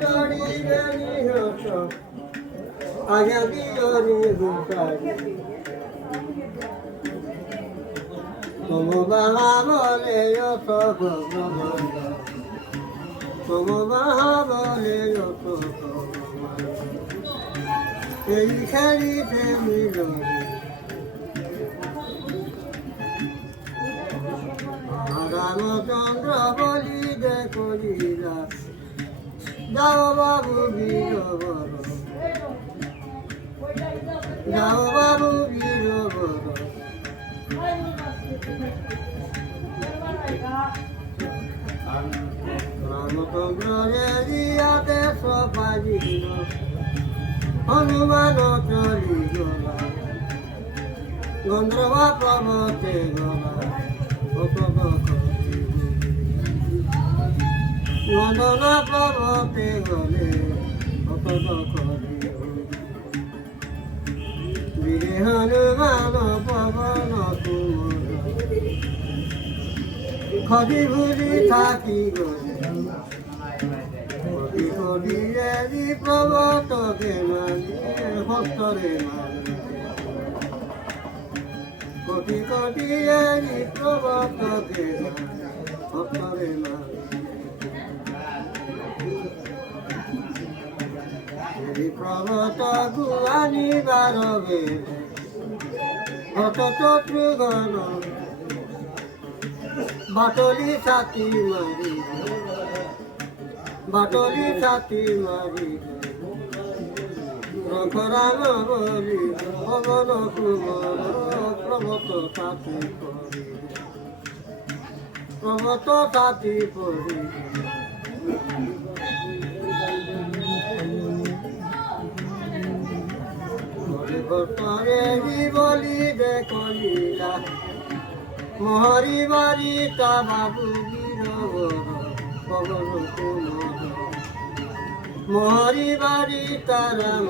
জড়িয়ে নিহত আজাদি গুসাই তোমা বলে তোমা বলে এই খেলিতে মিলনে রামচন্দ্র বলি দেখলিরা যাও বাবু বীর বর যাও বাবু বীর বর রামচন্দ্র রেজিয়াতে সবাজিল হনুমান চলি গলা গন্ধর্ব প্রবতে গলা নন্দন প্রবতে গলে বীরে হনুমান পবন তুমর খদি ভুলি থাকি গলে কবি কবি এরি প্রবতকে মানে ভক্তরে মানে কোটি কোটি এরি প্রবতকে মানে ভক্তরে মানে এই প্রবত গুয়ানি বারবে কত চতুর্গণ বাটলি ছাতি মারি বাটলি ছাতি মারি রঘরাম বলি পবন কুমর প্রবত ছাতি পরি প্রবত ছাতি পরি ভক্তরে বলি দেখলিলা মহরি বাড়ি তা বাবু পবন কুমর মহরি বাড়ি তারাম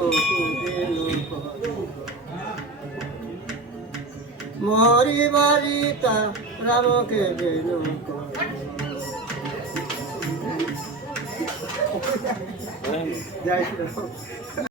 মহরি বাড়ি তা রামকে দেন জয় শ্রী রাম।